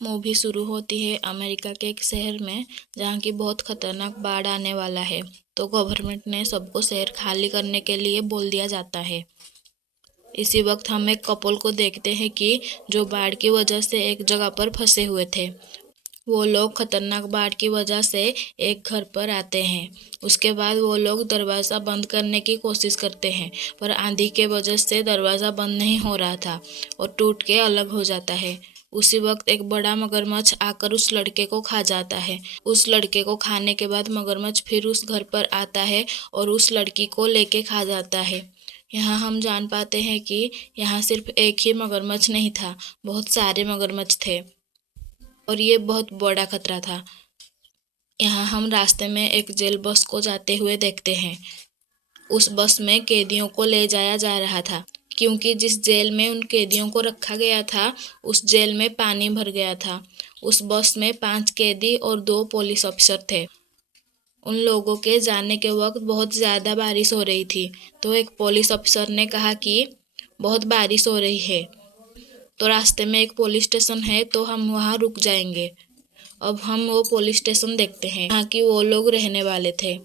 Movie शुरू होती है अमेरिका के एक शहर में, जहाँ की बहुत खतरनाक बाढ़ आने वाला है। तो गवर्नमेंट ने सबको शहर खाली करने के लिए बोल दिया जाता है। इसी वक्त हम एक कपल को देखते हैं कि जो बाढ़ की वजह से एक जगह पर फंसे हुए थे। वो लोग खतरनाक बाढ़ की वजह से एक घर पर आते हैं। उसके बाद वो लोग दरवाज़ा बंद करने की कोशिश करते हैं, पर आंधी के वजह से दरवाज़ा बंद नहीं हो रहा था और टूट के अलग हो जाता है। उसी वक्त एक बड़ा मगरमच्छ आकर उस लड़के को खा जाता है। उस लड़के को खाने के बाद मगरमच्छ फिर उस घर पर आता है और उस लड़की को लेके खा जाता है। यहाँ हम जान पाते हैं कि यहाँ सिर्फ एक ही मगरमच्छ नहीं था, बहुत सारे मगरमच्छ थे और ये बहुत बड़ा खतरा था। यहाँ हम रास्ते में एक जेल बस को जाते हुए देखते हैं। उस बस में कैदियों को ले जाया जा रहा था, क्योंकि जिस जेल में उन कैदियों को रखा गया था उस जेल में पानी भर गया था। उस बस में 5 कैदी और 2 पुलिस अफसर थे। उन लोगों के जाने के वक्त बहुत ज़्यादा बारिश हो रही थी, तो एक पुलिस अफसर ने कहा कि बहुत बारिश हो रही है, तो रास्ते में एक पुलिस स्टेशन है, तो हम वहाँ रुक जाएंगे। अब हम वो पुलिस स्टेशन देखते हैं जहाँ की वो लोग रहने वाले थे।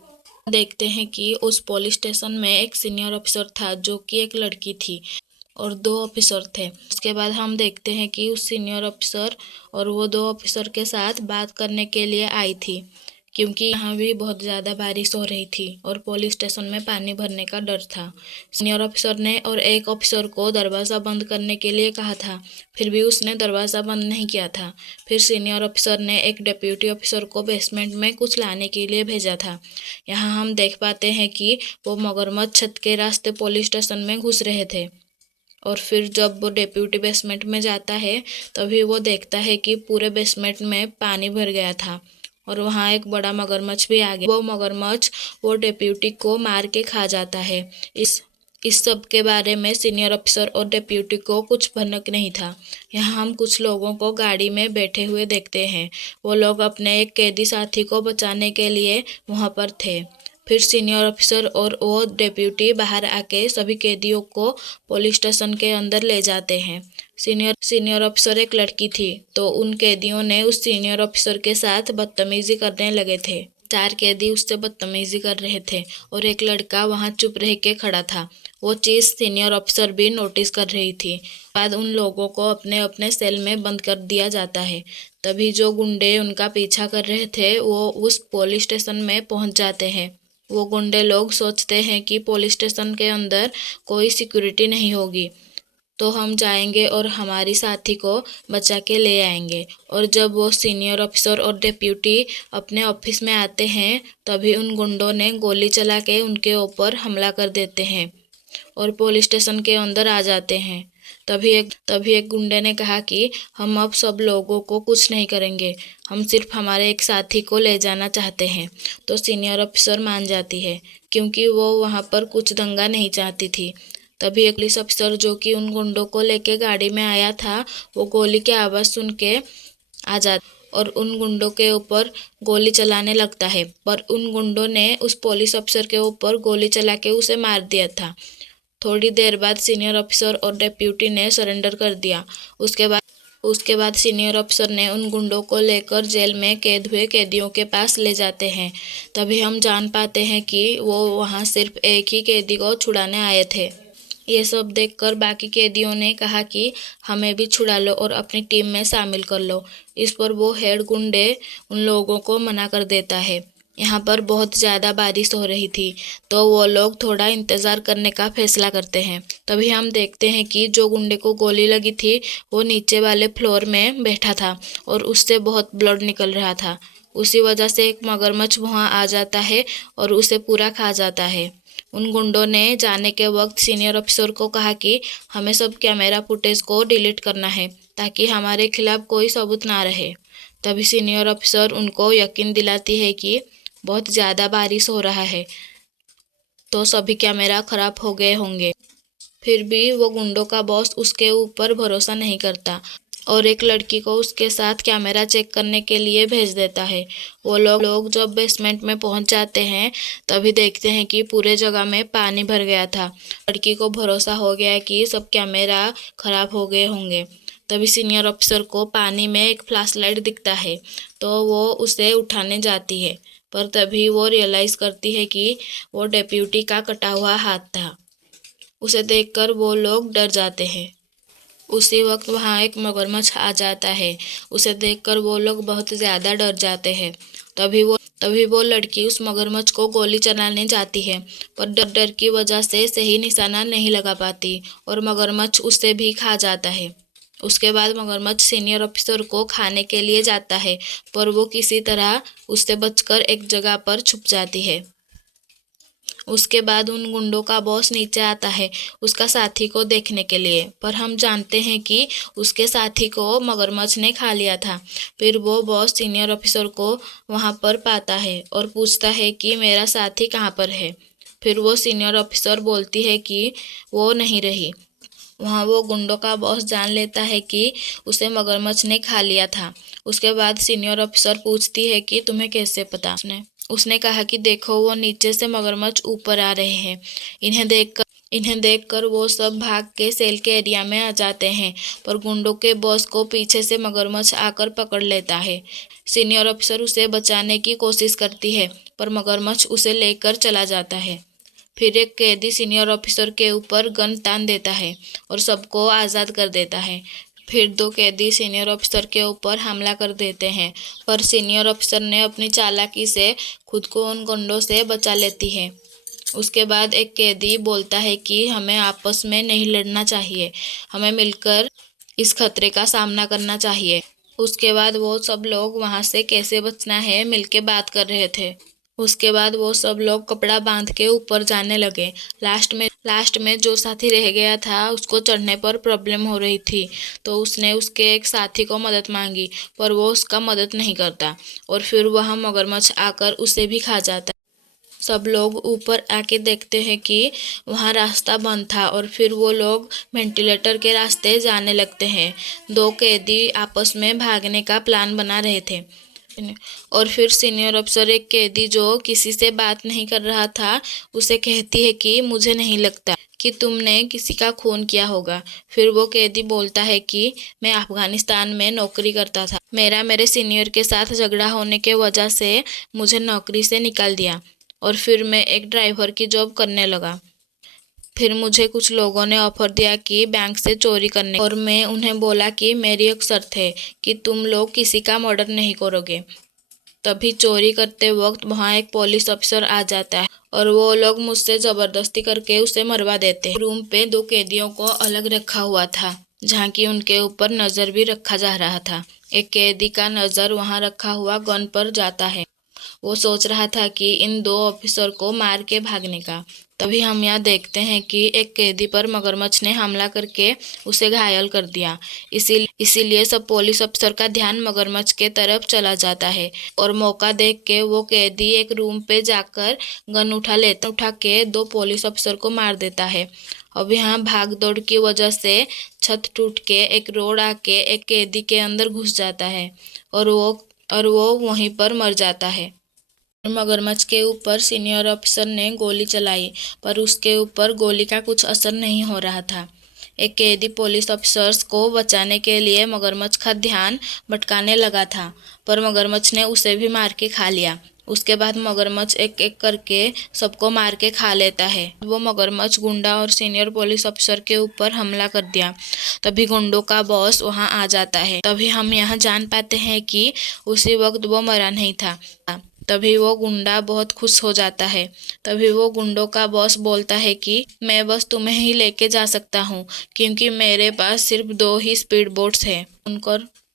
देखते हैं कि उस पुलिस स्टेशन में एक सीनियर अफसर था जो कि एक लड़की थी और 2 ऑफिसर थे। उसके बाद हम देखते हैं कि उस सीनियर अफसर और वो 2 ऑफिसर के साथ बात करने के लिए आई थी, क्योंकि यहाँ भी बहुत ज़्यादा बारिश हो रही थी और पुलिस स्टेशन में पानी भरने का डर था। सीनियर ऑफिसर ने और एक ऑफिसर को दरवाज़ा बंद करने के लिए कहा था, फिर भी उसने दरवाज़ा बंद नहीं किया था। फिर सीनियर ऑफिसर ने एक डिप्टी ऑफिसर को बेसमेंट में कुछ लाने के लिए भेजा था। यहाँ हम देख पाते हैं कि वो मगरमच्छ छत के रास्ते पुलिस स्टेशन में घुस रहे थे और फिर जब वो डिप्टी बेसमेंट में जाता है तभी वो देखता है कि पूरे बेसमेंट में पानी भर गया था और वहाँ एक बड़ा मगरमच्छ भी आ गया। वो मगरमच्छ वो डिप्टी को मार के खा जाता है। इस सब के बारे में सीनियर अफसर और डिप्टी को कुछ भनक नहीं था। यहाँ हम कुछ लोगों को गाड़ी में बैठे हुए देखते हैं। वो लोग अपने एक कैदी साथी को बचाने के लिए वहाँ पर थे। फिर सीनियर ऑफिसर और वो डिप्टी बाहर आके सभी कैदियों को पुलिस स्टेशन के अंदर ले जाते हैं। सीनियर ऑफिसर एक लड़की थी, तो उन कैदियों ने उस सीनियर ऑफिसर के साथ बदतमीजी करने लगे थे। 4 कैदी उससे बदतमीजी कर रहे थे और एक लड़का वहाँ चुप रह के खड़ा था। वो चीज़ सीनियर ऑफिसर भी नोटिस कर रही थी। बाद उन लोगों को अपने अपने सेल में बंद कर दिया जाता है। तभी जो गुंडे उनका पीछा कर रहे थे वो उस पुलिस स्टेशन में पहुंच जाते हैं। वो गुंडे लोग सोचते हैं कि पुलिस स्टेशन के अंदर कोई सिक्योरिटी नहीं होगी, तो हम जाएंगे और हमारी साथी को बचा के ले आएंगे। और जब वो सीनियर ऑफिसर और डिप्टी अपने ऑफिस में आते हैं तभी उन गुंडों ने गोली चला के उनके ऊपर हमला कर देते हैं और पुलिस स्टेशन के अंदर आ जाते हैं। तभी एक गुंडे ने कहा कि हम अब सब लोगों को कुछ नहीं करेंगे, हम सिर्फ हमारे एक साथी को ले जाना चाहते हैं। तो सीनियर ऑफिसर मान जाती है, क्योंकि वो वहाँ पर कुछ दंगा नहीं चाहती थी। तभी एक पुलिस अफसर जो कि उन गुंडों को लेके गाड़ी में आया था, वो गोली की आवाज़ सुन के आ जाता और उन गुंडों के ऊपर गोली चलाने लगता है, पर उन गुंडों ने उस पुलिस अफसर के ऊपर गोली चला के उसे मार दिया था। थोड़ी देर बाद सीनियर ऑफिसर और डिप्टी ने सरेंडर कर दिया। उसके बाद सीनियर ऑफिसर ने उन गुंडों को लेकर जेल में कैद हुए कैदियों के पास ले जाते हैं। तभी हम जान पाते हैं कि वो वहाँ सिर्फ एक ही कैदी को छुड़ाने आए थे। ये सब देखकर बाकी कैदियों ने कहा कि हमें भी छुड़ा लो और अपनी टीम में शामिल कर लो। इस पर वो हेड गुंडे उन लोगों को मना कर देता है। यहाँ पर बहुत ज़्यादा बारिश हो रही थी, तो वो लोग थोड़ा इंतज़ार करने का फैसला करते हैं। तभी हम देखते हैं कि जो गुंडे को गोली लगी थी वो नीचे वाले फ्लोर में बैठा था और उससे बहुत ब्लड निकल रहा था। उसी वजह से एक मगरमच्छ वहाँ आ जाता है और उसे पूरा खा जाता है। उन गुंडों ने जाने के वक्त सीनियर ऑफिसर को कहा कि हमें सब कैमरा फुटेज को डिलीट करना है, ताकि हमारे खिलाफ कोई सबूत ना रहे। तभी सीनियर ऑफिसर उनको यकीन दिलाती है कि बहुत ज़्यादा बारिश हो रहा है, तो सभी कैमरा खराब हो गए होंगे। फिर भी वो गुंडों का बॉस उसके ऊपर भरोसा नहीं करता और एक लड़की को उसके साथ कैमरा चेक करने के लिए भेज देता है। वो लोग जब बेसमेंट में पहुंच जाते हैं तभी देखते हैं कि पूरे जगह में पानी भर गया था। लड़की को भरोसा हो गया कि सब कैमरा खराब हो गए होंगे। तभी सीनियर ऑफिसर को पानी में एक फ्लैश लाइट दिखता है, तो वो उसे उठाने जाती है, पर तभी वो रियलाइज़ करती है कि वो डेप्यूटी का कटा हुआ हाथ था। उसे देखकर वो लोग डर जाते हैं। उसी वक्त वहाँ एक मगरमच्छ आ जाता है। उसे देखकर वो लोग बहुत ज़्यादा डर जाते हैं। तभी वो लड़की उस मगरमच्छ को गोली चलाने जाती है, पर डर की वजह से सही निशाना नहीं लगा पाती और मगरमच्छ उसे भी खा जाता है। उसके बाद मगरमच्छ सीनियर ऑफिसर को खाने के लिए जाता है, पर वो किसी तरह उससे बचकर एक जगह पर छुप जाती है। उसके बाद उन गुंडों का बॉस नीचे आता है उसका साथी को देखने के लिए, पर हम जानते हैं कि उसके साथी को मगरमच्छ ने खा लिया था। फिर वो बॉस सीनियर ऑफिसर को वहाँ पर पाता है और पूछता है कि मेरा साथी कहाँ पर है। फिर वो सीनियर ऑफिसर बोलती है कि वो नहीं रही। वहाँ वो गुंडों का बॉस जान लेता है कि उसे मगरमच्छ ने खा लिया था। उसके बाद सीनियर ऑफिसर पूछती है कि तुम्हें कैसे पता। उसने कहा कि देखो, वो नीचे से मगरमच्छ ऊपर आ रहे हैं। इन्हें देखकर वो सब भाग के सेल के एरिया में आ जाते हैं, पर गुंडों के बॉस को पीछे से मगरमच्छ आकर पकड़ लेता है। सीनियर ऑफिसर उसे बचाने की कोशिश करती है, पर मगरमच्छ उसे लेकर चला जाता है। फिर एक कैदी सीनियर ऑफिसर के ऊपर गन तान देता है और सबको आज़ाद कर देता है। फिर 2 कैदी सीनियर ऑफिसर के ऊपर हमला कर देते हैं, पर सीनियर ऑफिसर ने अपनी चालाकी से खुद को उन गुंडों से बचा लेती है। उसके बाद एक कैदी बोलता है कि हमें आपस में नहीं लड़ना चाहिए, हमें मिलकर इस खतरे का सामना करना चाहिए। उसके बाद वो सब लोग वहाँ से कैसे बचना है मिलके बात कर रहे थे। उसके बाद वो सब लोग कपड़ा बांध के ऊपर जाने लगे। लास्ट में जो साथी रह गया था उसको चढ़ने पर प्रॉब्लम हो रही थी, तो उसने उसके एक साथी को मदद मांगी, पर वो उसका मदद नहीं करता और फिर वह मगरमच्छ आकर उसे भी खा जाता। सब लोग ऊपर आके देखते हैं कि वहाँ रास्ता बंद था और फिर वो लोग वेंटिलेटर के रास्ते जाने लगते हैं। 2 कैदी आपस में भागने का प्लान बना रहे थे और फिर सीनियर अफसर एक कैदी जो किसी से बात नहीं कर रहा था उसे कहती है कि मुझे नहीं लगता कि तुमने किसी का खून किया होगा। फिर वो कैदी बोलता है कि मैं अफगानिस्तान में नौकरी करता था, मेरे सीनियर के साथ झगड़ा होने के वजह से मुझे नौकरी से निकाल दिया और फिर मैं एक ड्राइवर की जॉब करने लगा। फिर मुझे कुछ लोगों ने ऑफर दिया कि बैंक से चोरी करने, और मैं उन्हें बोला कि मेरी एक शर्त है कि तुम लोग किसी का मर्डर नहीं करोगे। तभी चोरी करते वक्त वहाँ एक पुलिस अफसर आ जाता है और वो लोग मुझसे ज़बरदस्ती करके उसे मरवा देते हैं। रूम पे 2 कैदियों को अलग रखा हुआ था जहाँ की उनके ऊपर नज़र भी रखा जा रहा था। एक कैदी का नज़र वहाँ रखा हुआ गन पर जाता है। वो सोच रहा था कि इन 2 ऑफिसर को मार के भागने का। तभी हम यहाँ देखते हैं कि एक कैदी पर मगरमच्छ ने हमला करके उसे घायल कर दिया। इसीलिए सब पुलिस अफसर का ध्यान मगरमच्छ के तरफ चला जाता है और मौका देख के वो कैदी एक रूम पे जाकर गन उठा के 2 पुलिस अफसर को मार देता है। अब यहाँ भाग दौड़ की वजह से छत टूट के एक रोड आके एक कैदी के अंदर घुस जाता है और वो वहीं पर मर जाता है। मगरमच्छ के ऊपर सीनियर ऑफिसर ने गोली चलाई, पर उसके ऊपर गोली का कुछ असर नहीं हो रहा था। एक कैदी पुलिस ऑफिसर्स को बचाने के लिए मगरमच्छ का ध्यान भटकाने लगा था, पर मगरमच्छ ने उसे भी मार के खा लिया। उसके बाद मगरमच्छ एक एक करके सबको मार के खा लेता है। वो मगरमच्छ गुंडा और सीनियर पुलिस अफसर के ऊपर हमला कर दिया। तभी गुंडों का बॉस वहां आ जाता है। तभी हम यहाँ जान पाते हैं कि उसी वक्त वो मरा नहीं था। तभी वो गुंडा बहुत खुश हो जाता है। तभी वो गुंडों का बॉस बोलता है कि मैं बस तुम्हें ही लेके जा सकता हूँ क्योंकि मेरे पास सिर्फ 2 ही स्पीड बोट्स हैं।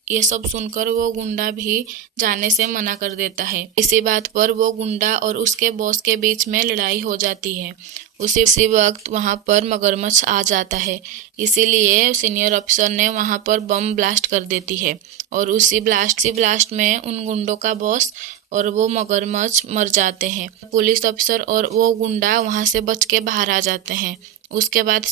ये सब सुनकर वो गुंडा भी जाने से मना कर देता है। इसी बात पर वो गुंडा और उसके बॉस के बीच में लड़ाई हो जाती है। उसी वक्त वहाँ पर मगरमच्छ आ जाता है, इसीलिए सीनियर ऑफिसर ने वहाँ पर बम ब्लास्ट कर देती है और उसी ब्लास्ट में उन गुंडों का बॉस और वो मगरमच्छ मर जाते हैं। पुलिस अफसर और वो गुंडा वहाँ से बच के बाहर आ जाते हैं। उसके बाद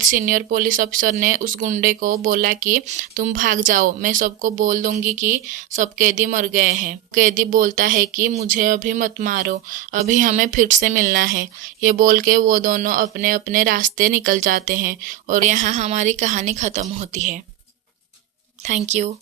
सीनियर पुलिस अफसर ने उस गुंडे को बोला कि तुम भाग जाओ, मैं सबको बोल दूंगी कि सब कैदी मर गए हैं। कैदी बोलता है कि मुझे अभी मत मारो, अभी हमें फिर से मिलना है। ये बोल के वो दोनों अपने अपने रास्ते निकल जाते हैं और यहाँ हमारी कहानी खत्म होती है। Thank you.